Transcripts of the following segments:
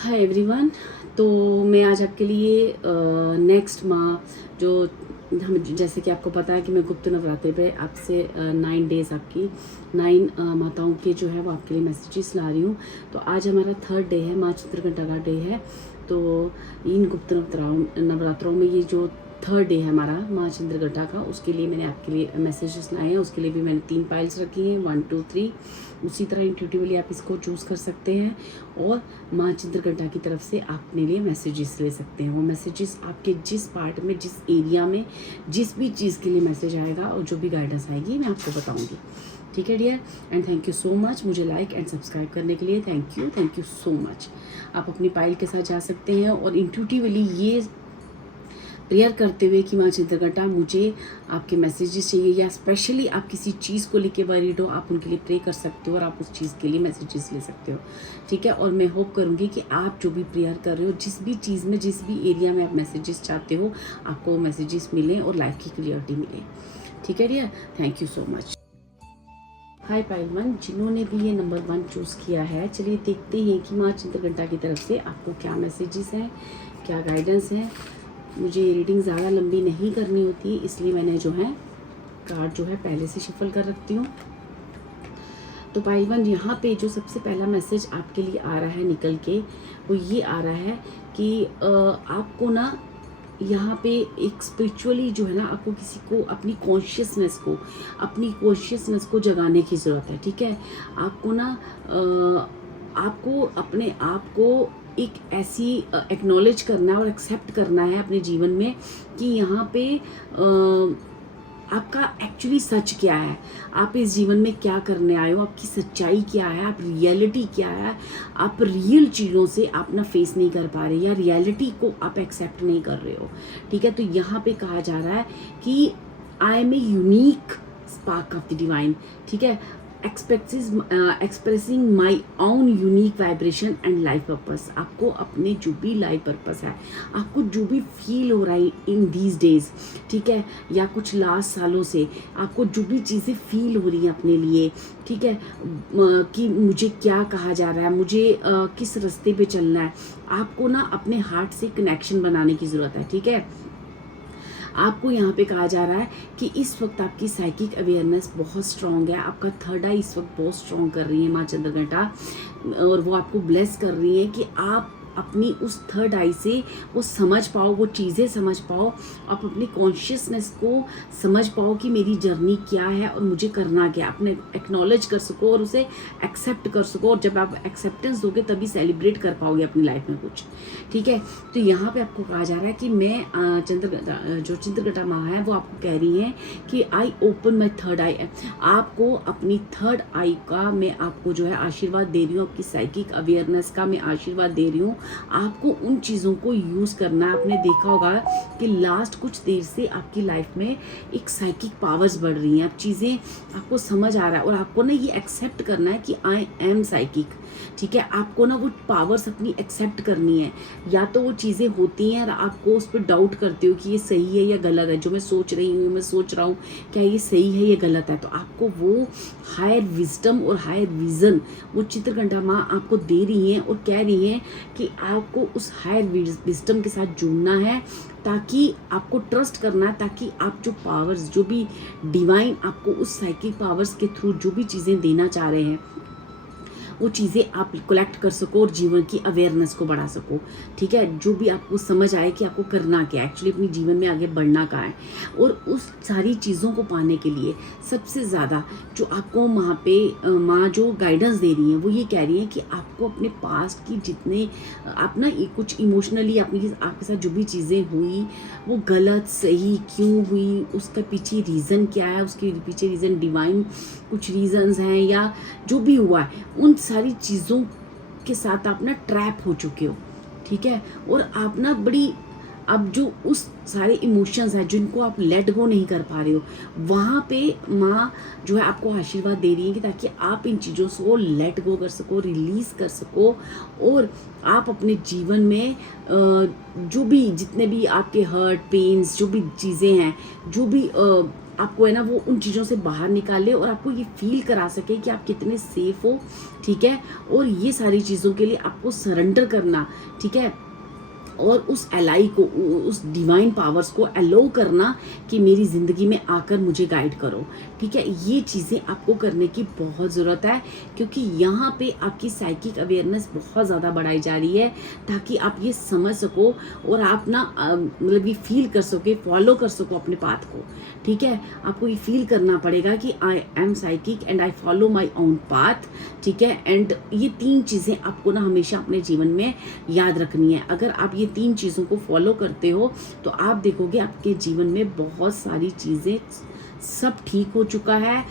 Hi everyone. तो मैं आज आपके लिए नेक्स्ट माह जो हम जैसे कि आपको पता है कि मैं गुप्त नवरात्रि पे आपसे 9 डेज़ आपकी 9 माताओं के जो है वो आपके लिए मैसेजेस ला रही हूँ। तो आज हमारा 3rd डे है, माँ चित्रघंटा का डे है। तो इन गुप्त नवरात्रों में ये जो 3rd डे है हमारा माँ चंद्रघंटा का, उसके लिए मैंने आपके लिए मैसेजेस लाए हैं। उसके लिए भी मैंने 3 पाइल्स रखी हैं, 1 2 3। उसी तरह इंट्यूटिवली आप इसको चूज़ कर सकते हैं और माँ चंद्रघंटा की तरफ से आप अपने लिए मैसेजेस ले सकते हैं। वो मैसेजेस आपके जिस पार्ट में, जिस एरिया में, जिस भी चीज़ के लिए मैसेज आएगा और जो भी गाइडेंस आएगी मैं आपको बताऊँगी। ठीक है dear, and thank you so much मुझे लाइक एंड सब्सक्राइब करने के लिए। Thank you so much. आप अपनी पाइल के साथ जा सकते हैं और इंट्यूटिवली ये प्रेयर करते हुए कि माँ चित्रघंटा मुझे आपके मैसेजेस चाहिए, या स्पेशली आप किसी चीज़ को लेके वरीड हो, आप उनके लिए प्रे कर सकते हो और आप उस चीज़ के लिए मैसेजेस ले सकते हो। ठीक है, और मैं होप करूँगी कि आप जो भी प्रेयर कर रहे हो, जिस भी चीज़ में, जिस भी एरिया में आप मैसेजेस चाहते हो, आपको मैसेजेस मिलें और लाइफ की क्लियरिटी मिले। ठीक है dear, thank you so much. Hi pile 1, जिन्होंने भी ये नंबर 1 चूज़ किया है, चलिए देखते हैं कि माँ चित्रघंटा की तरफ से आपको क्या मैसेजेस हैं, क्या गाइडेंस है। मुझे रीडिंग ज़्यादा लंबी नहीं करनी होती, इसलिए मैंने जो है कार्ड जो है पहले से शफल कर रखती हूँ। तो पाइल 1, यहाँ पे जो सबसे पहला मैसेज आपके लिए आ रहा है निकल के, वो ये आ रहा है कि आपको ना यहाँ पे एक स्पिरिचुअली जो है ना, आपको किसी को अपनी कॉन्शियसनेस को जगाने की ज़रूरत है। ठीक है, आपको ना आपको अपने आप को एक ऐसी एक्नॉलेज करना है और एक्सेप्ट करना है अपने जीवन में कि यहाँ पे आपका एक्चुअली सच क्या है, आप इस जीवन में क्या करने आए हो, आपकी सच्चाई क्या है, आप रियलिटी क्या है। आप रियल चीज़ों से आप ना फेस नहीं कर पा रहे, या रियलिटी को आप एक्सेप्ट नहीं कर रहे हो। ठीक है, तो यहाँ पे कहा जा रहा है कि I am a unique spark of the divine. ठीक है, expressing my own unique vibration and life purpose. आपको अपने जो भी लाइफ पर्पस है, आपको जो भी फील हो रहा है इन दीज डेज, ठीक है, या कुछ लास्ट सालों से आपको जो भी चीज़ें फील हो रही हैं अपने लिए, ठीक है, कि मुझे क्या कहा जा रहा है, मुझे किस रास्ते पे चलना है, आपको ना अपने हार्ट से कनेक्शन बनाने की ज़रूरत है। ठीक है, आपको यहाँ पे कहा जा रहा है कि इस वक्त आपकी साइकिक अवेयरनेस बहुत स्ट्रांग है। आपका 3rd आई इस वक्त बहुत स्ट्रांग कर रही है माँ चंद्रघंटा, और वो आपको ब्लेस कर रही है कि आप अपनी उस 3rd आई से वो समझ पाओ, वो चीज़ें समझ पाओ, आप अपनी कॉन्शियसनेस को समझ पाओ कि मेरी जर्नी क्या है और मुझे करना क्या, अपने एक्नॉलेज कर सको और उसे एक्सेप्ट कर सको। और जब आप एक्सेप्टेंस दोगे तभी सेलिब्रेट कर पाओगे अपनी लाइफ में कुछ। ठीक है, तो यहाँ पे आपको कहा जा रहा है कि मैं चित्रघंटा माँ है वो आपको कह रही है कि आई ओपन माई 3rd आई। आपको अपनी 3rd आई का मैं आपको जो है आशीर्वाद दे रही हूँ, आपकी साइकिक अवेयरनेस का मैं आशीर्वाद दे रही हूँ। आपको उन चीज़ों को यूज़ करना है। आपने देखा होगा कि लास्ट कुछ देर से आपकी लाइफ में एक साइकिक पावर्स बढ़ रही हैं, अब चीज़ें आपको समझ आ रहा है और आपको ना ये एक्सेप्ट करना है कि आई एम साइकिक। ठीक है, आपको ना वो पावर्स अपनी एक्सेप्ट करनी है। या तो वो चीज़ें होती हैं और आपको उस पर डाउट करते हो कि ये सही है या गलत है, जो मैं सोच रही हूँ, मैं सोच रहा हूँ क्या ये सही है या गलत है। तो आपको वो हायर विजडम और हायर विजन वो चित्रघंटा माँ आपको दे रही हैं और कह रही हैं कि आपको उस हायर विजडम के साथ जुड़ना है, ताकि आपको ट्रस्ट करना है, ताकि आप जो पावर्स, जो भी डिवाइन आपको उस साइकिक पावर्स के थ्रू जो भी चीज़ें देना चाह रहे हैं, वो चीज़ें आप कलेक्ट कर सको और जीवन की अवेयरनेस को बढ़ा सको। ठीक है, जो भी आपको समझ आए कि आपको करना क्या है, एक्चुअली अपनी जीवन में आगे बढ़ना कहाँ है। और उस सारी चीज़ों को पाने के लिए सबसे ज़्यादा जो आपको वहाँ पे माँ जो गाइडेंस दे रही हैं वो ये कह रही हैं कि आपको अपने पास्ट की जितने आप ना कुछ इमोशनली आपके साथ जो भी चीज़ें हुई वो गलत सही क्यों हुई, उसका पीछे रीज़न क्या है, उसके पीछे रीज़न डिवाइन कुछ रीजंस हैं या जो भी हुआ है, उन सारी चीज़ों के साथ आप ना ट्रैप हो चुके हो। ठीक है, और आप ना बड़ी अब जो उस सारे इमोशंस हैं जिनको आप लेट गो नहीं कर पा रहे हो, वहाँ पे माँ जो है आपको आशीर्वाद दे रही है कि ताकि आप इन चीज़ों को लेट गो कर सको, रिलीज़ कर सको, और आप अपने जीवन में जो भी जितने भी आपके हर्ट पेन्स जो भी चीज़ें हैं, जो भी आपको है ना वो उन चीज़ों से बाहर निकाले और आपको ये फील करा सके कि आप कितने सेफ हो, ठीक है। और ये सारी चीज़ों के लिए आपको सरेंडर करना, ठीक है, और उस एलाई को, उस डिवाइन पावर्स को अलो करना कि मेरी ज़िंदगी में आकर मुझे गाइड करो, ठीक है। ये चीज़ें आपको करने की बहुत ज़रूरत है, क्योंकि यहाँ पे आपकी साइकिक अवेयरनेस बहुत ज़्यादा बढ़ाई जा रही है, ताकि आप ये समझ सको और आप ना मतलब ये फील कर सके, फॉलो कर सको अपने पाथ को, ठीक है। आपको ये फील करना पड़ेगा कि I am psychic and I follow my own path, ठीक है। एंड ये 3 चीज़ें आपको ना हमेशा अपने जीवन में याद रखनी है। अगर आप ये 3 चीज़ों को फॉलो करते हो तो आप देखोगे आपके जीवन में बहुत सारी चीज़ें सब ठीक हो चुका है।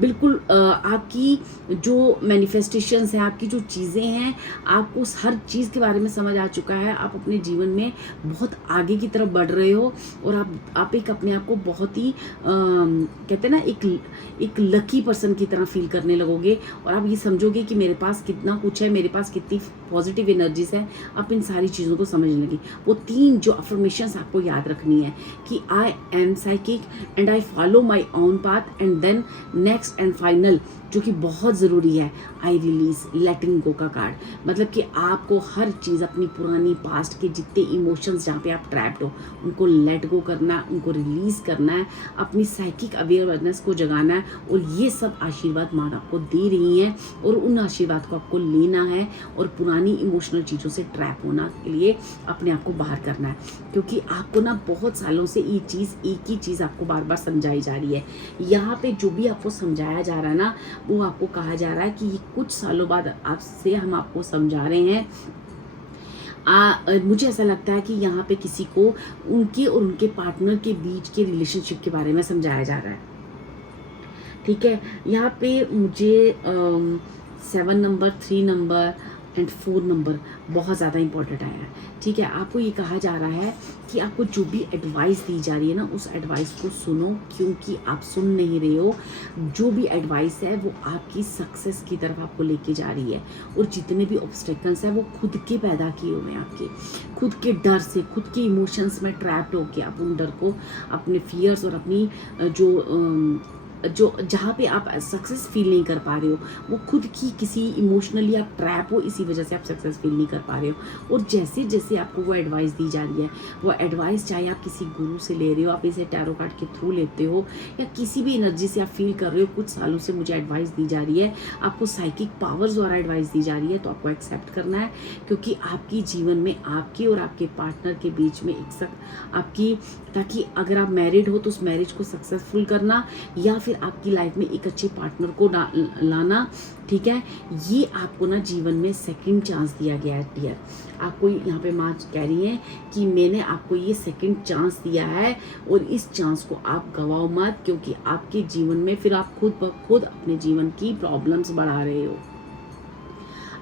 बिल्कुल आपकी जो मैनिफेस्टेशंस हैं, आपकी जो चीज़ें हैं, आपको हर चीज़ के बारे में समझ आ चुका है। आप अपने जीवन में बहुत आगे की तरफ बढ़ रहे हो और आप एक अपने आप को बहुत ही कहते हैं ना एक लकी पर्सन की तरह फील करने लगोगे और आप ये समझोगे कि मेरे पास कितना कुछ है, मेरे पास कितनी पॉजिटिव एनर्जीज है। आप इन सारी चीज़ों को समझने लगे। वो 3 जो अफर्मेशंस आपको याद रखनी है कि I am psychic and I follow my own path, and then next and final जो कि बहुत ज़रूरी है, आई रिलीज लेटिंग गो का कार्ड। मतलब कि आपको हर चीज़ अपनी पुरानी पास्ट के जितने इमोशंस जहाँ पे आप ट्रैप्ड हो उनको लेट गो करना है, उनको रिलीज़ करना है, अपनी साइकिक अवेयरनेस को जगाना है। और ये सब आशीर्वाद माँ आपको दे रही हैं और उन आशीर्वाद को आपको लेना है और पुरानी इमोशनल चीज़ों से ट्रैप होना के लिए अपने आप को बाहर करना है। क्योंकि आपको ना बहुत सालों से एक ही चीज़ आपको बार बार समझाई जा रही है। यहाँ पे जो भी आपको समझाया जा रहा है ना, वो आपको कहा जा रहा है कि ये कुछ सालों बाद आपसे हम आपको समझा रहे हैं। मुझे ऐसा लगता है कि यहाँ पे किसी को उनके और उनके पार्टनर के बीच के रिलेशनशिप के बारे में समझाया जा रहा है, ठीक है। यहाँ पे मुझे 7 नंबर, 3 नंबर एंड 4 नंबर बहुत ज़्यादा इंपॉर्टेंट आया है, ठीक है। आपको ये कहा जा रहा है कि आपको जो भी एडवाइस दी जा रही है ना, उस एडवाइस को सुनो, क्योंकि आप सुन नहीं रहे हो। जो भी एडवाइस है वो आपकी सक्सेस की तरफ आपको लेके जा रही है। और जितने भी ऑब्स्टेकल्स हैं वो खुद के पैदा किए हुए हैं, आपके खुद के डर से, खुद के इमोशंस में ट्रैप्ड होके आप उन डर को, अपने फियर्स और अपनी जो जहाँ पे आप सक्सेस फील नहीं कर पा रहे हो, वो खुद की किसी इमोशनली आप ट्रैप हो, इसी वजह से आप सक्सेस फील नहीं कर पा रहे हो। और जैसे जैसे आपको वो एडवाइस दी जा रही है, वो एडवाइस चाहे आप किसी गुरु से ले रहे हो, आप इसे टैरो कार्ड के थ्रू लेते हो, या किसी भी एनर्जी से आप फील कर रहे हो कुछ सालों से मुझे एडवाइस दी जा रही है, आपको साइकिक पावर्स द्वारा एडवाइस दी जा रही है, तो आपको एक्सेप्ट करना है। क्योंकि आपकी जीवन में आपके और आपके पार्टनर के बीच में आपकी, ताकि अगर आप मैरिड हो तो उस मैरिज को सक्सेसफुल करना, या फिर आपकी लाइफ में एक अच्छे पार्टनर को लाना, ठीक है। ये आपको ना जीवन में सेकंड चांस दिया गया है डियर। आपको यहाँ पे माँ कह रही है कि मैंने आपको ये सेकंड चांस दिया है और इस चांस को आप गवाओ मत, क्योंकि आपके जीवन में फिर आप खुद ब खुद अपने जीवन की प्रॉब्लम्स बढ़ा रहे हो।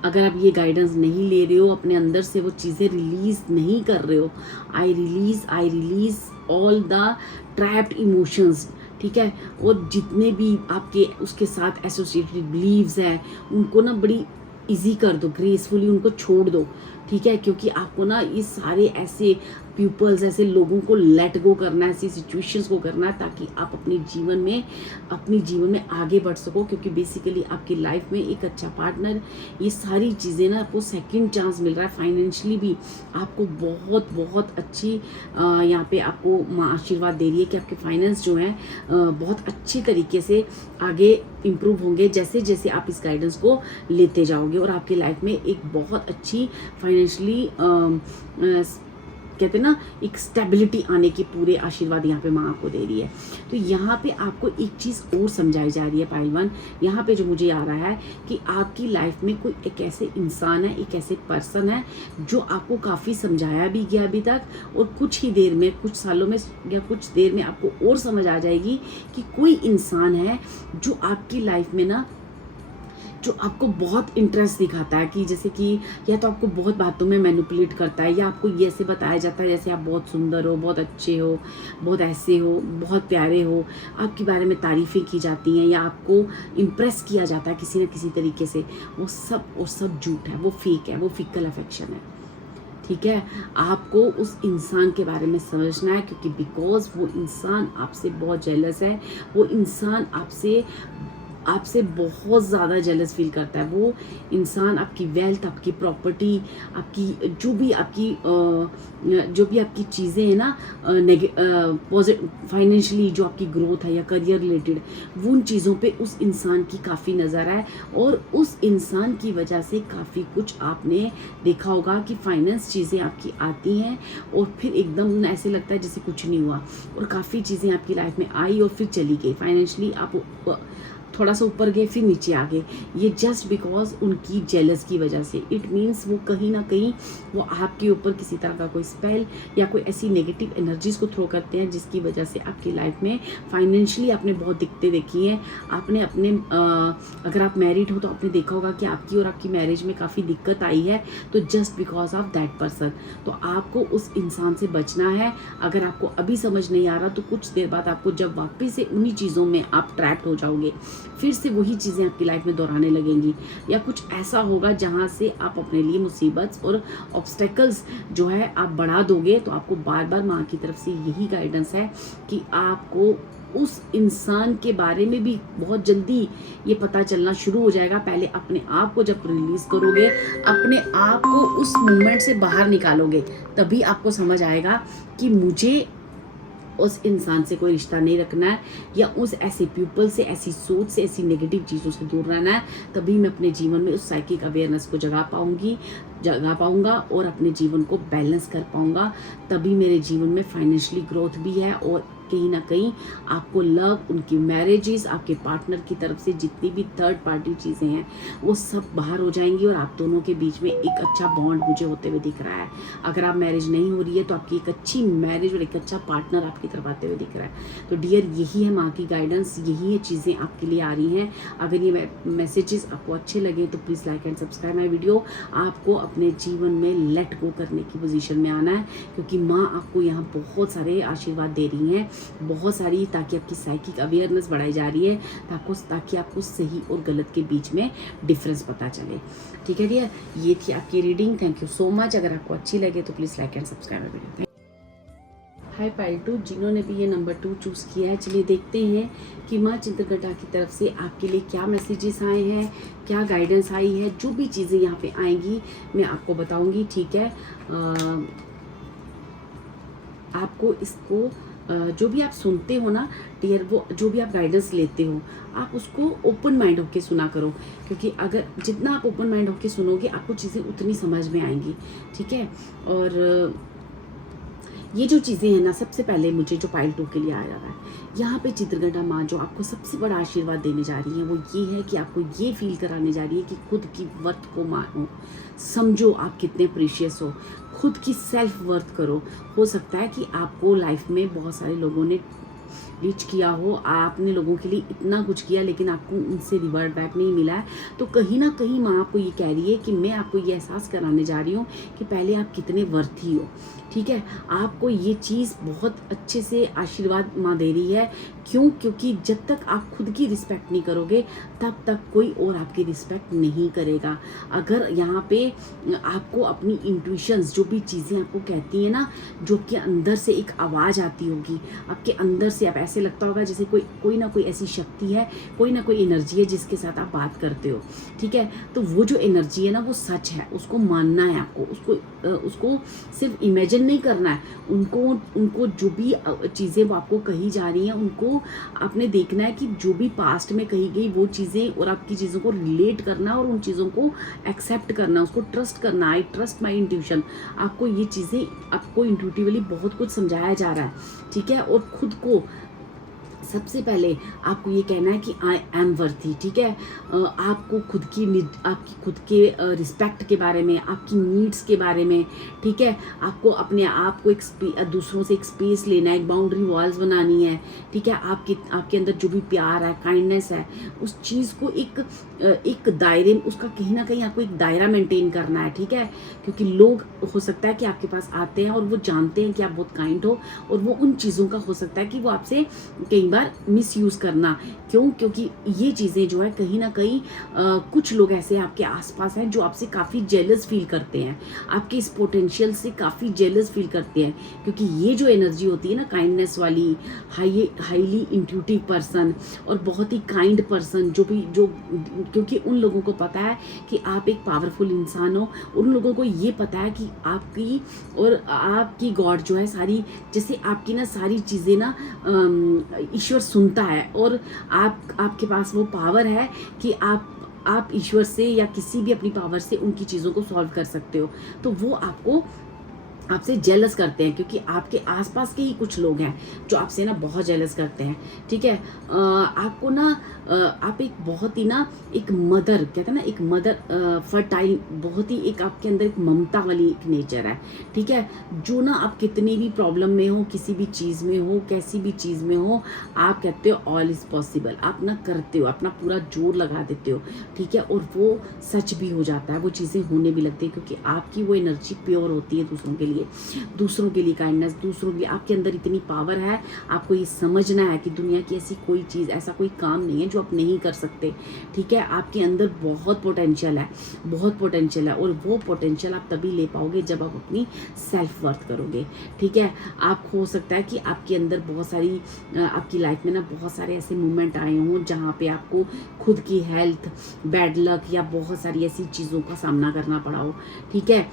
अगर आप ये गाइडेंस नहीं ले रहे हो, अपने अंदर से वो चीज़ें रिलीज नहीं कर रहे हो, I release all the trapped emotions, ठीक है। और जितने भी आपके उसके साथ एसोसिएटेड बिलीव्स हैं उनको ना बड़ी इजी कर दो, ग्रेसफुली उनको छोड़ दो, ठीक है। क्योंकि आपको ना ये सारे ऐसे पीपल्स, ऐसे लोगों को लेट गो करना है, ऐसी सिचुएशंस को करना है, ताकि आप अपने जीवन में आगे बढ़ सको। क्योंकि बेसिकली आपकी लाइफ में एक अच्छा पार्टनर, ये सारी चीज़ें ना आपको सेकंड चांस मिल रहा है। फाइनेंशियली भी आपको बहुत बहुत अच्छी यहाँ पे आपको माँ आशीर्वाद दे रही है कि आपके फाइनेंस जो हैं बहुत अच्छी तरीके से आगे इम्प्रूव होंगे जैसे जैसे आप इस गाइडेंस को लेते जाओगे। और आपकी लाइफ में एक बहुत अच्छी फाइनेंशियली कहते हैं ना एक स्टेबिलिटी आने के पूरे आशीर्वाद यहाँ पे माँ आपको दे रही है। तो यहाँ पे आपको एक चीज़ और समझाई जा रही है पाइल 1, यहाँ पे जो मुझे आ रहा है कि आपकी लाइफ में कोई एक ऐसे इंसान है, एक ऐसे पर्सन है जो आपको काफ़ी समझाया भी गया अभी तक, और कुछ ही देर में, कुछ सालों में या कुछ देर में आपको और समझ आ जाएगी कि कोई इंसान है जो आपकी लाइफ में ना, जो आपको बहुत इंटरेस्ट दिखाता है, कि जैसे कि या तो आपको बहुत बातों में मैनिपुलेट करता है, या आपको ये ऐसे बताया जाता है जैसे आप बहुत सुंदर हो, बहुत अच्छे हो, बहुत ऐसे हो, बहुत प्यारे हो, आपके बारे में तारीफ़ें की जाती हैं, या आपको इम्प्रेस किया जाता है किसी न किसी तरीके से। वो सब झूठ है, वो फेक है, वो फिकल अफेक्शन है, ठीक है। आपको उस इंसान के बारे में समझना है, क्योंकि बिकॉज वो इंसान आपसे बहुत जेलस है, वो इंसान आपसे आपसे बहुत ज़्यादा जेलस फील करता है। वो इंसान आपकी वेल्थ, आपकी प्रॉपर्टी, आपकी जो भी आपकी चीज़ें हैं ना, फाइनेंशियली जो आपकी ग्रोथ है या करियर रिलेटेड, वो उन चीज़ों पे उस इंसान की काफ़ी नज़र है। और उस इंसान की वजह से काफ़ी कुछ आपने देखा होगा कि फाइनेंस चीज़ें आपकी आती हैं और फिर एकदम ऐसे लगता है जैसे कुछ नहीं हुआ, और काफ़ी चीज़ें आपकी लाइफ में आई और फिर चली गई। फाइनेंशियली आप थोड़ा सा ऊपर गए फिर नीचे आ गए, ये जस्ट बिकॉज उनकी जेलस की वजह से। इट मीन्स वो कहीं ना कहीं वो आपके ऊपर किसी तरह का कोई स्पेल या कोई ऐसी नेगेटिव एनर्जीज को थ्रो करते हैं, जिसकी वजह से आपकी लाइफ में फाइनेंशियली आपने बहुत दिक्कतें देखी हैं। आपने अपने अगर आप मैरिड हो तो आपने देखा होगा कि आपकी और आपकी मैरिज में काफ़ी दिक्कत आई है, तो just because of that person. तो आपको उस इंसान से बचना है। अगर आपको अभी समझ नहीं आ रहा तो कुछ देर बाद आपको जब वापस से उन्हीं चीज़ों में आप ट्रैप्ड हो जाओगे, फिर से वही चीज़ें आपकी लाइफ में दोहराने लगेंगी, या कुछ ऐसा होगा जहाँ से आप अपने लिए मुसीबत और ऑब्स्टेकल्स जो है आप बढ़ा दोगे। तो आपको बार बार माँ की तरफ से यही गाइडेंस है कि आपको उस इंसान के बारे में भी बहुत जल्दी ये पता चलना शुरू हो जाएगा। पहले अपने आप को जब रिलीज करोगे, अपने आप को उस मोमेंट से बाहर निकालोगे, तभी आपको समझ आएगा कि मुझे उस इंसान से कोई रिश्ता नहीं रखना है, या उस ऐसे पीपल से, ऐसी सोच से, ऐसी नेगेटिव चीज़ों से दूर रहना है। तभी मैं अपने जीवन में उस साइकिक अवेयरनेस को जगा पाऊंगा और अपने जीवन को बैलेंस कर पाऊंगा। तभी मेरे जीवन में फाइनेंशियली ग्रोथ भी है, और कहीं ना कहीं आपको लव, उनकी मैरिजेस, आपके पार्टनर की तरफ से जितनी भी थर्ड पार्टी चीज़ें हैं वो सब बाहर हो जाएंगी, और आप दोनों के बीच में एक अच्छा बॉन्ड मुझे होते हुए दिख रहा है। अगर आप मैरिज नहीं हो रही है तो आपकी एक अच्छी मैरिज और एक अच्छा पार्टनर आपकी तरफ आते हुए दिख रहा है। तो डियर, यही है माँ की गाइडेंस, यही है चीज़ें आपके लिए आ रही हैं। अगर ये मैसेजेस आपको अच्छे लगे तो please like and subscribe my video. आपको अपने जीवन में लेट गो करने की पोजीशन में आना है, क्योंकि माँ आपको यहाँ बहुत सारे आशीर्वाद दे रही हैं, बहुत सारी, ताकि आपकी साइकिक अवेयरनेस बढ़ाई जा रही है, ताकि आपको सही और गलत के बीच में डिफरेंस पता चले। ठीक है डियर, ये थी आपकी reading. Thank you so much. अगर आपको अच्छी लगे तो please like and subscribe my video. Hi pile 2, जिन्होंने भी ये नंबर 2 चूज़ किया है, चलिए देखते हैं कि माँ चित्रगढ़ा की तरफ से आपके लिए क्या मैसेजेस आए हैं, क्या गाइडेंस आई है। जो भी चीज़ें यहाँ पे आएंगी मैं आपको बताऊंगी, ठीक है। आपको इसको जो भी आप सुनते हो ना डियर, वो जो भी आप गाइडेंस लेते हो, आप उसको ओपन माइंड होके सुना करो, क्योंकि अगर जितना आप ओपन माइंड होके सुनोगे आपको चीज़ें उतनी समझ में आएंगी, ठीक है। और ये जो चीज़ें हैं ना, सबसे पहले मुझे जो पाइल 2 के लिए आ रहा है, यहाँ पे चित्रगढ़ा माँ जो आपको सबसे बड़ा आशीर्वाद देने जा रही है वो ये है कि आपको ये फील कराने जा रही है कि खुद की वर्थ को मानो, समझो आप कितने प्रीशियस हो, खुद की सेल्फ वर्थ करो। हो सकता है कि आपको लाइफ में बहुत सारे लोगों ने रीच किया हो, आपने लोगों के लिए इतना कुछ किया, लेकिन आपको उनसे रिवर्ट बैक नहीं मिला है। तो कहीं ना कहीं माँ आपको ये कह रही है कि मैं आपको ये एहसास कराने जा रही हूँ कि पहले आप कितने वर्थी हो, ठीक है। आपको ये चीज़ बहुत अच्छे से आशीर्वाद माँ दे रही है। क्योंकि जब तक आप खुद की रिस्पेक्ट नहीं करोगे तब तक कोई और आपकी रिस्पेक्ट नहीं करेगा। अगर यहाँ पे आपको अपनी इंट्यूशंस, जो भी चीज़ें आपको कहती हैं ना, जो आपके अंदर से एक आवाज़ आती होगी, आपके अंदर से, आप ऐसे लगता होगा जैसे कोई ना कोई ऐसी शक्ति है, कोई ना कोई एनर्जी है जिसके साथ आप बात करते हो, ठीक है। तो वो जो एनर्जी है ना वो सच है, उसको मानना है आपको, उसको सिर्फ इमेजिन नहीं करना है। उनको जो भी चीज़ें वो आपको कही जा रही हैं, उनको आपने देखना है कि जो भी पास्ट में कही गई वो चीज़ें, और आपकी चीज़ों को रिलेट करना और उन चीज़ों को एक्सेप्ट करना, उसको ट्रस्ट करना। I trust my intuition. आपको ये चीज़ें, आपको इंट्यूटिवली बहुत कुछ समझाया जा रहा है, ठीक है। और खुद को सबसे पहले आपको ये कहना है कि आई एम वर्थी, ठीक है। आपको आपकी खुद के रिस्पेक्ट के बारे में, आपकी नीड्स के बारे में, ठीक है। आपको अपने आप को दूसरों से एक स्पेस लेना है, एक बाउंड्री वॉल्स बनानी है, ठीक है। आपके अंदर जो भी प्यार है, काइंडनेस है, उस चीज़ को एक दायरे में, उसका कहीं ना कहीं आपको एक दायरा मेंटेन करना है, ठीक है। क्योंकि लोग हो सकता है कि आपके पास आते हैं और वो जानते हैं कि आप बहुत काइंड हो, और वो उन चीज़ों का हो सकता है कि वो आपसे कई बार बार मिसयूज़ करना। क्यों? क्योंकि ये चीज़ें जो है कहीं न कहीं कुछ लोग ऐसे आपके आस-पास हैं जो आपसे काफ़ी जेलस फ़ील करते हैं, आपके इस पोटेंशियल से काफ़ी जेलस फ़ील करते हैं। क्योंकि ये जो एनर्जी होती है ना काइंडनेस वाली, हाईली इंट्यूटिव पर्सन और बहुत ही काइंड पर्सन, जो क्योंकि उन लोगों को पता है कि आप एक पावरफुल इंसान हो, उन लोगों को ये पता है कि आपकी और आपकी गॉड जो है सारी, जैसे आपकी ना सारी चीज़ें ना ईश्वर सुनता है, और आपके पास वो पावर है कि आप ईश्वर से या किसी भी अपनी पावर से उनकी चीज़ों को सॉल्व कर सकते हो। तो वो आपसे जेलस करते हैं, क्योंकि आपके आसपास के ही कुछ लोग हैं जो आपसे ना बहुत जेलस करते हैं। ठीक है, आपको ना आप एक बहुत ही ना एक मदर, कहते हैं ना एक मदर फर्टाइल, बहुत ही एक आपके अंदर एक ममता वाली एक नेचर है। ठीक है, जो ना आप कितनी भी प्रॉब्लम में हो, किसी भी चीज़ में हो, कैसी भी चीज़ में हो, आप कहते हो ऑल इज़ पॉसिबल, आप ना करते हो, अपना पूरा जोर लगा देते हो। ठीक है, और वो सच भी हो जाता है, वो चीज़ें होने भी लगती है, क्योंकि आपकी वो एनर्जी प्योर होती है दूसरों के लिए काइंडनेस, दूसरों के लिए आपके अंदर इतनी पावर है। आपको ये समझना है कि दुनिया की ऐसी कोई चीज़, ऐसा कोई काम नहीं है जो आप नहीं कर सकते। ठीक है, आपके अंदर बहुत पोटेंशियल है, और वो पोटेंशियल आप तभी ले पाओगे जब आप अपनी सेल्फ वर्थ करोगे। ठीक है, आप हो सकता है कि आपके अंदर बहुत सारी आपकी लाइफ में ना बहुत सारे ऐसे मोमेंट आए हों जहाँ पे आपको खुद की हेल्थ, बैड लक या बहुत सारी ऐसी चीज़ों का सामना करना पड़ा हो। ठीक है,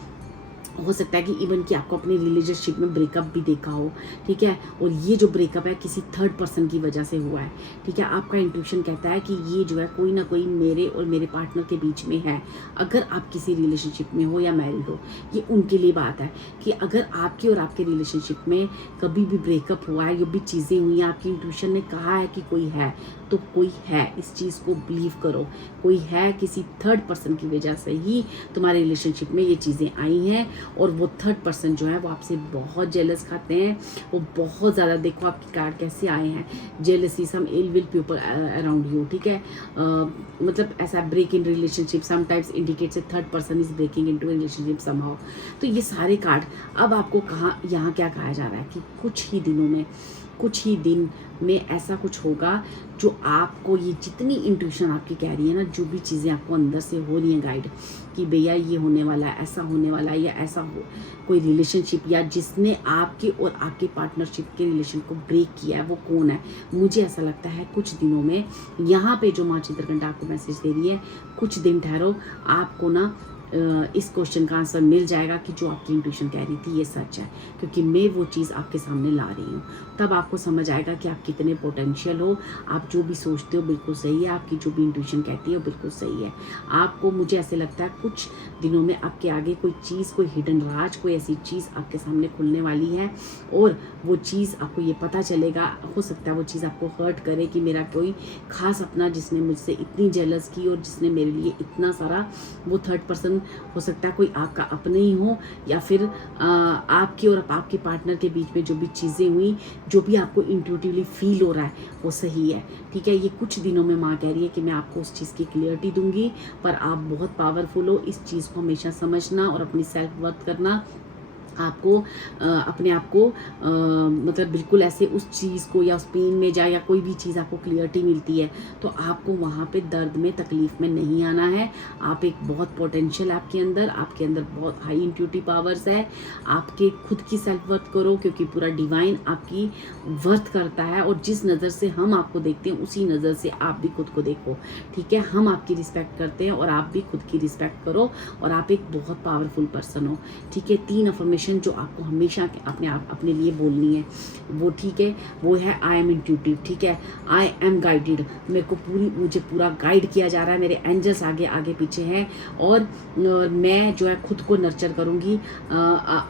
हो सकता है कि इवन कि आपको अपनी रिलेशनशिप में ब्रेकअप भी देखा हो। ठीक है, और ये जो ब्रेकअप है किसी थर्ड पर्सन की वजह से हुआ है। ठीक है, आपका इंट्यूशन कहता है कि ये जो है कोई ना कोई मेरे और मेरे पार्टनर के बीच में है। अगर आप किसी रिलेशनशिप में हो या मैरिड हो, ये उनके लिए बात है कि अगर आपके और आपके रिलेशनशिप में कभी भी ब्रेकअप हुआ है, जो भी चीज़ें हुई हैं, आपकी इंट्यूशन ने कहा है कि कोई है, तो कोई है, इस चीज़ को बिलीव करो। कोई है, किसी थर्ड पर्सन की वजह से ही तुम्हारे रिलेशनशिप में ये चीज़ें आई हैं, और वो थर्ड पर्सन जो है वो आपसे बहुत जेलस खाते हैं। वो बहुत ज़्यादा, देखो आपकी कार्ड कैसे आए हैं, jealousy, some ill will people around you. ठीक है, मतलब ऐसा break in relationship sometimes indicates a third person is breaking into relationship somehow. तो ये सारे कार्ड अब आपको यहाँ क्या कहा जा रहा है कि कुछ ही दिन में ऐसा कुछ होगा जो आपको, ये जितनी इंट्यूशन आपकी कह रही है ना, जो भी चीज़ें आपको अंदर से हो रही हैं गाइड कि भैया ये होने वाला है, ऐसा होने वाला है, या ऐसा हो कोई रिलेशनशिप, या जिसने आपके और आपके पार्टनरशिप के रिलेशन को ब्रेक किया है वो कौन है। मुझे ऐसा लगता है कुछ दिनों में, यहाँ पे जो माँ चित्रकंठा आपको मैसेज दे रही है, कुछ दिन ठहरो, आपको ना इस क्वेश्चन का आंसर मिल जाएगा कि जो आपकी इंट्यूशन कह रही थी ये सच है, क्योंकि मैं वो चीज़ आपके सामने ला रही हूँ। तब आपको समझ आएगा कि आप कितने पोटेंशियल हो, आप जो भी सोचते हो बिल्कुल सही है, आपकी जो भी इंट्यूशन कहती है वो बिल्कुल सही है। आपको, मुझे ऐसे लगता है कुछ दिनों में आपके आगे कोई चीज़, कोई हिडन राज, कोई ऐसी चीज़ आपके सामने खुलने वाली है, और वो चीज़ आपको ये पता चलेगा। हो सकता है वो चीज़ आपको हर्ट करे कि मेरा कोई खास अपना जिसने मुझसे इतनी जेलस की और जिसने मेरे लिए इतना सारा, वो थर्ड पर्सन हो सकता है कोई आपका अपने ही हो, या फिर आपके और आपके पार्टनर के बीच में जो भी चीज़ें हुई, जो भी आपको इंट्यूटिवली फील हो रहा है वो सही है। ठीक है, ये कुछ दिनों में माँ कह रही है कि मैं आपको उस चीज़ की क्लियरिटी दूंगी, पर आप बहुत पावरफुल हो, इस चीज़ को हमेशा समझना और अपनी सेल्फ वर्थ करना। आपको अपने आप को मतलब बिल्कुल ऐसे उस चीज़ को, या उस पेन में जाए, या कोई भी चीज़ आपको क्लियरिटी मिलती है तो आपको वहाँ पे दर्द में, तकलीफ़ में नहीं आना है। आप एक बहुत पोटेंशियल आपके अंदर बहुत हाई इंट्यूटिव पावर्स है। आपके खुद की सेल्फ वर्थ करो, क्योंकि पूरा डिवाइन आपकी वर्थ करता है, और जिस नज़र से हम आपको देखते हैं उसी नज़र से आप भी खुद को देखो। ठीक है, हम आपकी रिस्पेक्ट करते हैं और आप भी खुद की रिस्पेक्ट करो, और आप एक बहुत पावरफुल पर्सन हो। ठीक है, 3 अफर्मेशन जो आपको हमेशा अपने लिए बोलनी है वो, ठीक है, वो है आई एम इंट्यूटिव। ठीक है, आई एम गाइडेड, मुझे पूरा गाइड किया जा रहा है, मेरे एंजल्स आगे पीछे हैं, और मैं जो है खुद को नर्चर करूँगी।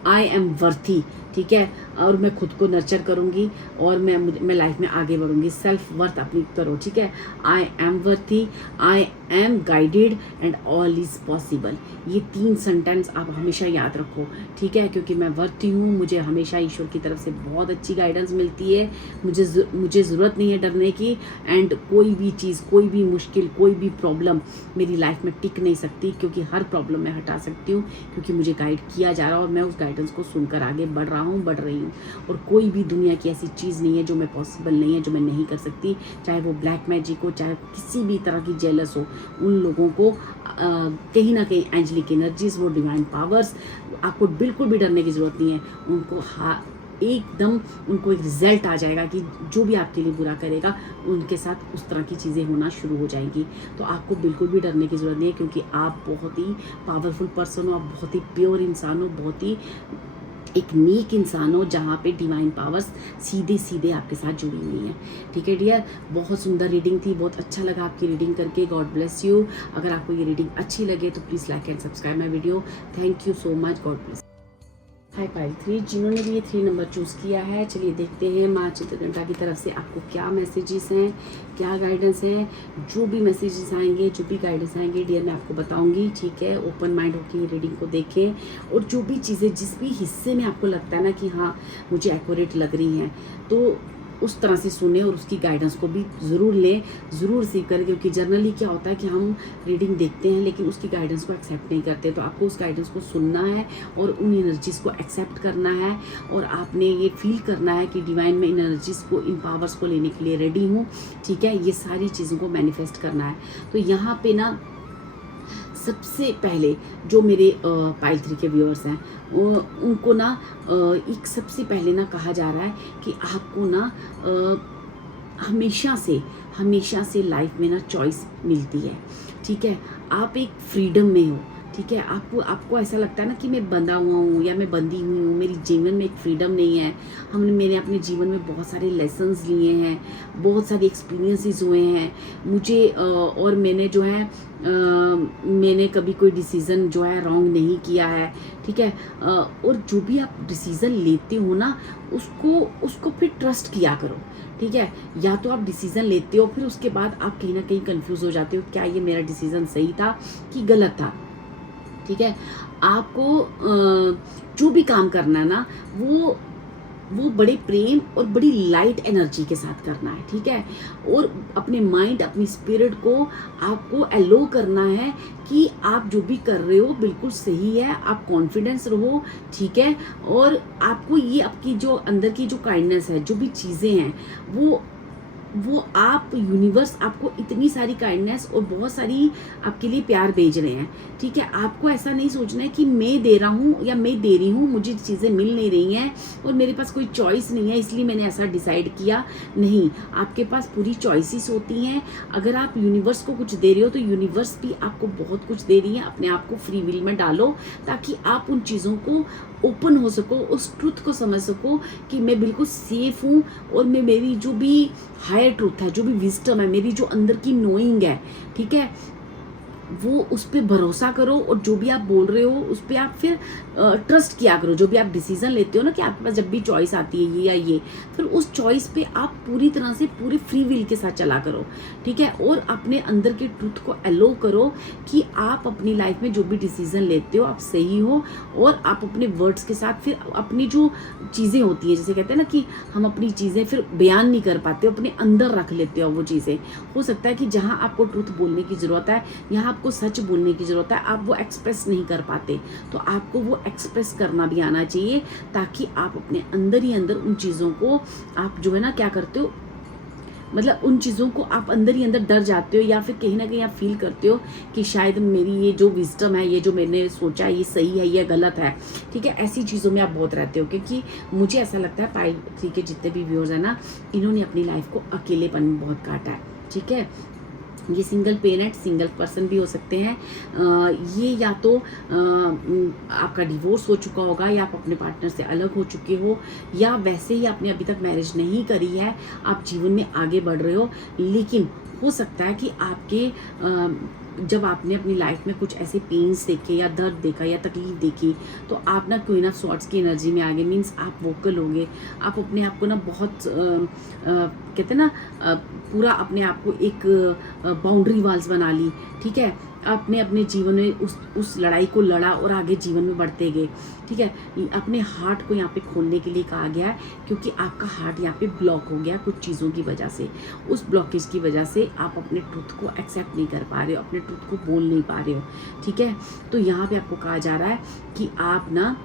I am worthy. ठीक है, और मैं खुद को नर्चर करूँगी, और मैं लाइफ में आगे बढ़ूँगी। सेल्फ वर्थ अपनी करो। ठीक है, I am worthy, I am guided and all is possible. ये 3 सेंटेंस आप हमेशा याद रखो। ठीक है, क्योंकि मैं वर्थी हूँ, मुझे हमेशा ईश्वर की तरफ से बहुत अच्छी गाइडेंस मिलती है, मुझे ज़रूरत नहीं है डरने की, एंड कोई भी चीज़, कोई भी मुश्किल, कोई भी प्रॉब्लम मेरी लाइफ में टिक नहीं सकती, क्योंकि हर प्रॉब्लम मैं हटा सकती हूँ, क्योंकि मुझे गाइड किया जा रहा है और मैं उस गाइडेंस को सुनकर आगे बढ़ रहा हूँ, बढ़ रही हूँ। और कोई भी दुनिया की ऐसी चीज़ नहीं है जो मैं पॉसिबल नहीं है, जो मैं नहीं कर सकती। चाहे वो ब्लैक मैजिक हो, चाहे किसी भी तरह की जेलस हो, उन लोगों को कहीं ना कहीं एंजलिक एनर्जीज, वो डिवाइन पावर्स, आपको बिल्कुल भी डरने की ज़रूरत नहीं है। उनको एकदम उनको एक रिजल्ट आ जाएगा कि जो भी आपके लिए बुरा करेगा उनके साथ उस तरह की चीज़ें होना शुरू हो जाएंगी। तो आपको बिल्कुल भी डरने की ज़रूरत नहीं है, क्योंकि आप बहुत ही पावरफुल पर्सन हो, आप बहुत ही प्योर इंसान हो, बहुत ही एक नेक इंसान हो, जहाँ पे डिवाइन पावर्स सीधे सीधे आपके साथ जुड़ी हुई हैं। ठीक है डियर, बहुत सुंदर रीडिंग थी, बहुत अच्छा लगा आपकी रीडिंग करके। God bless you. अगर आपको ये रीडिंग अच्छी लगे तो please like and subscribe my video. Thank you so much. God bless. Hi pile 3, जिन्होंने भी ये 3 नंबर चूज़ किया है, चलिए देखते हैं माँ चित्रघंटा की तरफ से आपको क्या मैसेजेस हैं, क्या गाइडेंस है। जो भी मैसेजेस आएंगे, जो भी गाइडेंस आएंगे डियर, मैं आपको बताऊंगी। ठीक है, ओपन माइंड होकर ये रीडिंग को देखें, और जो भी चीज़ें जिस भी हिस्से में आपको लगता है ना कि हाँ मुझे एक्यूरेट लग रही हैं, तो उस तरह से सुने और उसकी गाइडेंस को भी ज़रूर लें, ज़रूर सीख करें। क्योंकि जनरली क्या होता है कि हम रीडिंग देखते हैं लेकिन उसकी गाइडेंस को एक्सेप्ट नहीं करते। तो आपको उस गाइडेंस को सुनना है और उन एनर्जीज़ को एक्सेप्ट करना है, और आपने ये फील करना है कि डिवाइन में इन एनर्जीज़ को, इन पावर्स को लेने के लिए रेडी हूँ। ठीक है, ये सारी चीज़ों को मैनिफेस्ट करना है। तो यहाँ पे ना सबसे पहले जो मेरे पाइल 3 के व्यूअर्स हैं, उनको ना एक सबसे पहले ना कहा जा रहा है कि आपको ना हमेशा से लाइफ में ना चॉइस मिलती है। ठीक है, आप एक फ्रीडम में हो। ठीक है, आपको ऐसा लगता है ना कि मैं बंधा हुआ हूँ या मैं बंधी हुई हूँ, मेरी जीवन में एक फ्रीडम नहीं है। मैंने अपने जीवन में बहुत सारे लेसन्स लिए हैं, बहुत सारे एक्सपीरियंसेस हुए हैं मुझे, और मैंने जो है मैंने कभी कोई डिसीज़न जो है रॉन्ग नहीं किया है। ठीक है, और जो भी आप डिसीज़न लेते हो ना, उसको फिर ट्रस्ट किया करो। ठीक है, या तो आप डिसीज़न लेते हो, फिर उसके बाद आप कहीं ना कहीं कंफ्यूज हो जाते हो, क्या ये मेरा डिसीज़न सही था कि गलत था। ठीक है, आपको जो भी काम करना है ना, वो बड़े प्रेम और बड़ी लाइट एनर्जी के साथ करना है। ठीक है, और अपने माइंड, अपनी स्पिरिट को आपको अलो करना है कि आप जो भी कर रहे हो बिल्कुल सही है। आप कॉन्फिडेंस रहो। ठीक है, और आपको ये आपकी जो अंदर की जो काइंडनेस है, जो भी चीज़ें हैं, वो आप यूनिवर्स आपको इतनी सारी काइंडनेस और बहुत सारी आपके लिए प्यार भेज रहे हैं। ठीक है, आपको ऐसा नहीं सोचना है कि मैं दे रहा हूँ या मैं दे रही हूँ, मुझे चीज़ें मिल नहीं रही हैं और मेरे पास कोई चॉइस नहीं है इसलिए मैंने ऐसा डिसाइड किया। नहीं, आपके पास पूरी चॉइसेस होती हैं। अगर आप यूनिवर्स को कुछ दे रहे हो तो यूनिवर्स भी आपको बहुत कुछ दे रही है। अपने आप को फ्री विल में डालो ताकि आप उन चीज़ों को ओपन हो सको, उस ट्रुथ को समझ सको कि मैं बिल्कुल सेफ हूँ, और मैं मेरी जो भी हायर ट्रूथ है, जो भी विजडम है, मेरी जो अंदर की नोइंग है, ठीक है, वो उस पर भरोसा करो। और जो भी आप बोल रहे हो उस पर आप फिर ट्रस्ट किया करो। जो भी आप डिसीजन लेते हो ना, कि आपके पास जब भी चॉइस आती है ये या ये, फिर उस चॉइस पे आप पूरी तरह से पूरे फ्री विल के साथ चला करो। ठीक है, और अपने अंदर के ट्रूथ को अलो करो कि आप अपनी लाइफ में जो भी डिसीजन लेते हो आप सही हो, और आप अपने वर्ड्स के साथ फिर अपनी जो चीज़ें होती हैं, जैसे कहते हैं ना कि हम अपनी चीज़ें फिर बयान नहीं कर पाते, अपने अंदर रख लेते हो वो चीज़ें। हो सकता है कि जहाँ आपको ट्रूथ बोलने की ज़रूरत है, यहाँ आपको सच बोलने की ज़रूरत है, आप वो एक्सप्रेस नहीं कर पाते, तो आपको वो एक्सप्रेस करना भी आना चाहिए, ताकि आप अपने अंदर ही अंदर उन चीज़ों को आप जो है ना क्या करते हो, मतलब उन चीज़ों को आप अंदर ही अंदर डर जाते हो, या फिर कहीं ना कहीं आप फील करते हो कि शायद मेरी ये जो विजडम है, ये जो मैंने सोचा है, ये सही है या गलत है। ठीक है, ऐसी चीज़ों में आप बहुत रहते हो, क्योंकि मुझे ऐसा लगता है पाइल 3 के जितने भी व्यूअर्स हैं ना, इन्होंने अपनी लाइफ को अकेलेपन में बहुत काटा है। ठीक है, ये सिंगल पेरेंट, सिंगल पर्सन भी हो सकते हैं। ये या तो आपका डिवोर्स हो चुका होगा, या आप अपने पार्टनर से अलग हो चुके हो, या वैसे ही आपने अभी तक मैरिज नहीं करी है, आप जीवन में आगे बढ़ रहे हो। लेकिन हो सकता है कि आपके जब आपने अपनी लाइफ में कुछ ऐसे पेन्स देखे या दर्द देखा या तकलीफ देखी, तो आप ना क्वीन ऑफ सॉर्ड्स की एनर्जी में आ गए। मीन्स आप वोकल होंगे, आप अपने आप को ना बहुत कहते हैं ना पूरा अपने आप को एक बाउंड्री वाल्स बना ली। ठीक है, आपने अपने जीवन में उस लड़ाई को लड़ा और आगे जीवन में बढ़ते गए। ठीक है, अपने हार्ट को यहाँ पे खोलने के लिए कहा गया है, क्योंकि आपका हार्ट यहाँ पे ब्लॉक हो गया कुछ चीज़ों की वजह से। उस ब्लॉकेज की वजह से आप अपने ट्रुथ को एक्सेप्ट नहीं कर पा रहे हो, अपने ट्रुथ को बोल नहीं पा रहे हो। ठीक है, तो यहाँ पे आपको कहा जा रहा है कि आप ना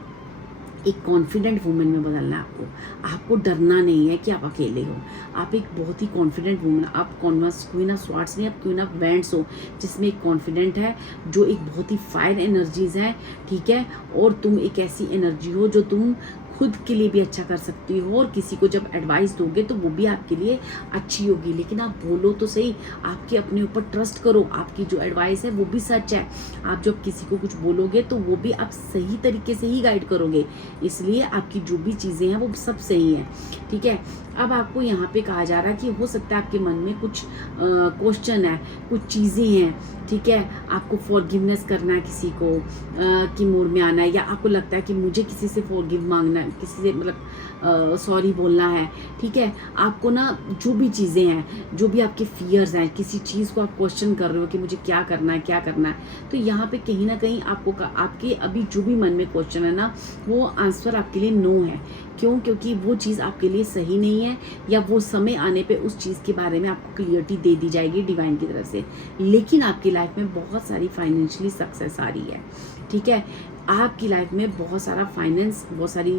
एक कॉन्फिडेंट वुमन में बदलना है आपको। आपको डरना नहीं है कि आप अकेले हो। आप एक बहुत ही कॉन्फिडेंट वुमन, आप क्वीन ऑफ स्वॉर्ड्स नहीं, आप क्वीन ऑफ वैंड्स हो, जिसमें एक कॉन्फिडेंट है, जो एक बहुत ही फायर एनर्जीज है, ठीक है। और तुम एक ऐसी एनर्जी हो जो तुम खुद के लिए भी अच्छा कर सकती हो, और किसी को जब एडवाइस दोगे तो वो भी आपके लिए अच्छी होगी। लेकिन आप बोलो तो सही, आपके अपने ऊपर ट्रस्ट करो, आपकी जो एडवाइस है वो भी सच है। आप जब किसी को कुछ बोलोगे तो वो भी आप सही तरीके से ही गाइड करोगे, इसलिए आपकी जो भी चीज़ें हैं वो सब सही हैं, ठीक है। अब आपको यहाँ पे कहा जा रहा है कि हो सकता है आपके मन में कुछ क्वेश्चन है, कुछ चीज़ें हैं, ठीक है। आपको फॉरगिवनेस करना है किसी को की मोड में आना है, या आपको लगता है कि मुझे किसी से फॉरगिव मांगना है, किसी से मतलब सॉरी बोलना है, ठीक है। आपको ना जो भी चीज़ें हैं, जो भी आपके फियर्स हैं, किसी चीज़ को आप क्वेश्चन कर रहे हो कि मुझे क्या करना है, क्या करना है, तो यहाँ पे कहीं ना कहीं आपको आपके अभी जो भी मन में क्वेश्चन है ना, वो आंसर आपके लिए नो है। क्यों? क्योंकि वो चीज़ आपके लिए सही नहीं है, या वो समय आने पे उस चीज़ के बारे में आपको क्लियरिटी दे दी जाएगी डिवाइन की तरफ से। लेकिन आपकी लाइफ में बहुत सारी फाइनेंशियली सक्सेस आ रही है, ठीक है। आपकी लाइफ में बहुत सारा फाइनेंस, बहुत सारी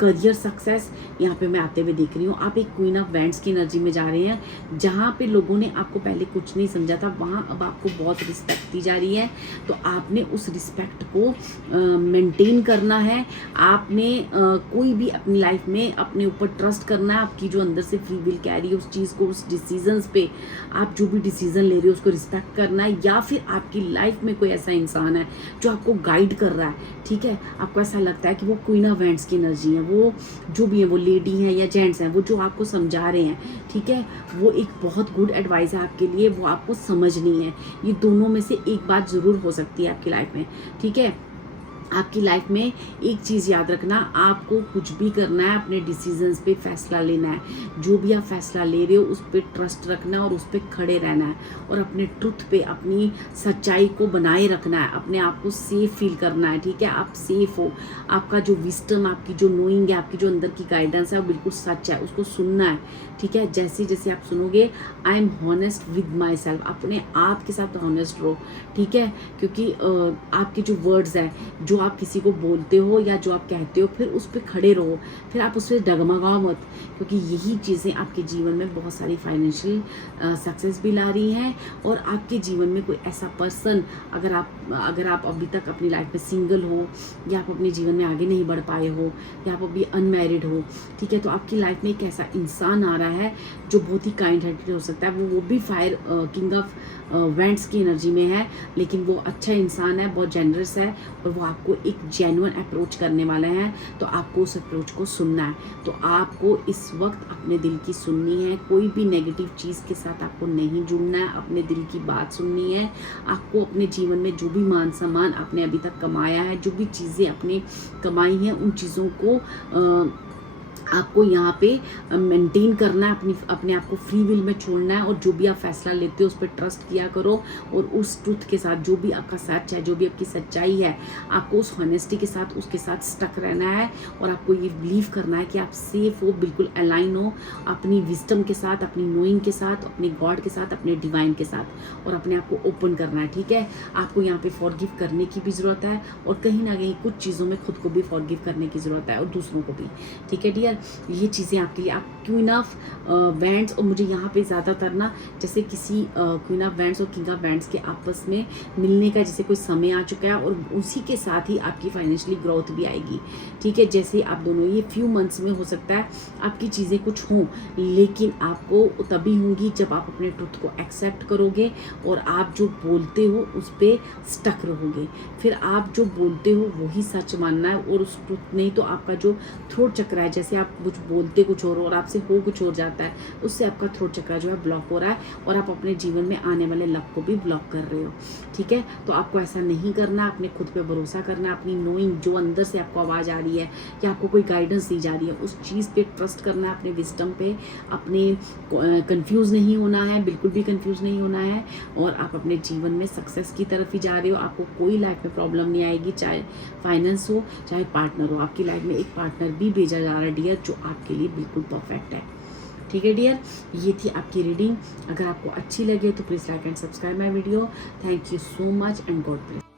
करियर सक्सेस यहाँ पे मैं आते हुए देख रही हूँ। आप एक क्वीन ऑफ वैंड्स की एनर्जी में जा रहे हैं, जहाँ पे लोगों ने आपको पहले कुछ नहीं समझा था, वहाँ अब आपको बहुत रिस्पेक्ट दी जा रही है। तो आपने उस रिस्पेक्ट को मेंटेन करना है। आपने कोई भी अपनी लाइफ में अपने ऊपर ट्रस्ट करना है। आपकी जो अंदर से फ्री विल कैरी है, उस चीज़ को, उस डिसीजंस पे आप जो भी डिसीजन ले रहे हो उसको रिस्पेक्ट करना है। या फिर आपकी लाइफ में कोई ऐसा इंसान है जो आपको गाइड कर रहा है, ठीक है। आपको ऐसा लगता है कि वो क्वीन ऑफ वैंड्स की एनर्जी है, वो जो भी है, वो लेडी है या जेंट्स हैं, वो जो आपको समझा रहे हैं, ठीक है, वो एक बहुत गुड एडवाइस है आपके लिए, वो आपको समझनी है। ये दोनों में से एक बात ज़रूर हो सकती है आपकी लाइफ में, ठीक है। आपकी लाइफ में एक चीज़ याद रखना, आपको कुछ भी करना है, अपने डिसीजंस पे फैसला लेना है। जो भी आप फैसला ले रहे हो उस पर ट्रस्ट रखना है और उस पर खड़े रहना है, और अपने ट्रुथ पे, अपनी सच्चाई को बनाए रखना है, अपने आप को सेफ फील करना है, ठीक है। आप सेफ हो, आपका जो विस्टम, आपकी जो नोइंग है, आपकी जो अंदर की गाइडेंस है वो बिल्कुल सच है, उसको सुनना है, ठीक है। जैसे जैसे आप सुनोगे, I am honest with my self, अपने आप के साथ हॉनेस्ट रहो, ठीक है। क्योंकि आपके जो वर्ड्स हैं, जो आप किसी को बोलते हो या जो आप कहते हो, फिर उस पर खड़े रहो, फिर आप उस पर डगमगाओ मत, क्योंकि यही चीज़ें आपके जीवन में बहुत सारी फाइनेंशियल सक्सेस भी ला रही हैं। और आपके जीवन में कोई ऐसा पर्सन, अगर आप अभी तक अपनी लाइफ में सिंगल हो, या आप अपने जीवन में आगे नहीं बढ़ पाए हो, या आप अभी अनमैरिड हो, ठीक है, तो आपकी लाइफ में एक ऐसा इंसान आ रहा है जो बहुत ही काइंड हार्टेड हो सकता है। वो भी फायर किंग ऑफ वैंड्स की एनर्जी में है, लेकिन वो अच्छा इंसान है, बहुत जेनरस है, और वो आपको एक जेन्युइन अप्रोच करने वाला है। तो आपको उस अप्रोच को सुनना है। तो आपको इस वक्त अपने दिल की सुननी है, कोई भी नेगेटिव चीज़ के साथ आपको नहीं जुड़ना है, अपने दिल की बात सुननी है। आपको अपने जीवन में जो भी मान सम्मान आपने अभी तक कमाया है, जो भी चीज़ें आपने कमाई हैं, उन चीज़ों को आपको यहाँ पे मेंटेन करना है, अपने आप को फ्री विल में छोड़ना है। और जो भी आप फैसला लेते हो उस पर ट्रस्ट किया करो, और उस ट्रुथ के साथ, जो भी आपका सच है, जो भी आपकी सच्चाई है, आपको उस हॉनेस्टी के साथ उसके साथ स्टक रहना है। और आपको ये बिलीव करना है कि आप सेफ हो, बिल्कुल अलाइन हो अपनी विजडम के साथ, अपनी नोइंग के साथ, अपने गॉड के साथ, अपने डिवाइन के साथ, और अपने आप को ओपन करना है, ठीक है। आपको यहाँ पे फॉरगिव करने की भी ज़रूरत है, और कहीं ना कहीं कुछ चीज़ों में खुद को भी फॉरगिव करने की ज़रूरत है, और दूसरों को भी, ठीक है डियर। ये चीज़ें आपके लिए, आप क्वीन ऑफ वैंड्स, और मुझे यहाँ पे ज़्यादातर ना, जैसे किसी क्वीन ऑफ वैंड्स और किंग ऑफ वैंड्स के आपस में मिलने का जैसे कोई समय आ चुका है, और उसी के साथ ही आपकी फाइनेंशियली ग्रोथ भी आएगी, ठीक है। जैसे आप दोनों, ये फ्यू मंथ्स में हो सकता है आपकी चीज़ें कुछ हों, लेकिन आपको तभी होंगी जब आप अपने ट्रुथ को एक्सेप्ट करोगे, और आप जो बोलते हो उस पर स्टक रहोगे। फिर आप जो बोलते हो वही सच मानना है, और उस ट्रुथ, नहीं तो आपका जो थ्रोट चक्र है, जैसे आप कुछ बोलते कुछ और आपसे हो कुछ और जाता है, उससे आपका थ्रोट चक्र जो है ब्लॉक हो रहा है, और आप अपने जीवन में आने वाले लक को भी ब्लॉक कर रहे हो, ठीक है। तो आपको ऐसा नहीं करना, अपने खुद पे भरोसा करना, अपनी नोइंग, जो अंदर से आपको आवाज़ आ रही है या आपको कोई गाइडेंस दी जा रही है, उस चीज़ पे ट्रस्ट करना है, अपने विजडम पे, अपने कंफ्यूज नहीं होना है, बिल्कुल भी कंफ्यूज नहीं होना है। और आप अपने जीवन में सक्सेस की तरफ ही जा रहे हो। आपको कोई लाइफ में प्रॉब्लम नहीं आएगी, चाहे फाइनेंस हो, चाहे पार्टनर हो। आपकी लाइफ में एक पार्टनर भी भेजा जा रहा है डियर, जो आपके लिए बिल्कुल परफेक्ट है, ठीक है डियर। ये थी आपकी रीडिंग। अगर आपको अच्छी लगे तो please like and subscribe my video. Thank you so much and God bless.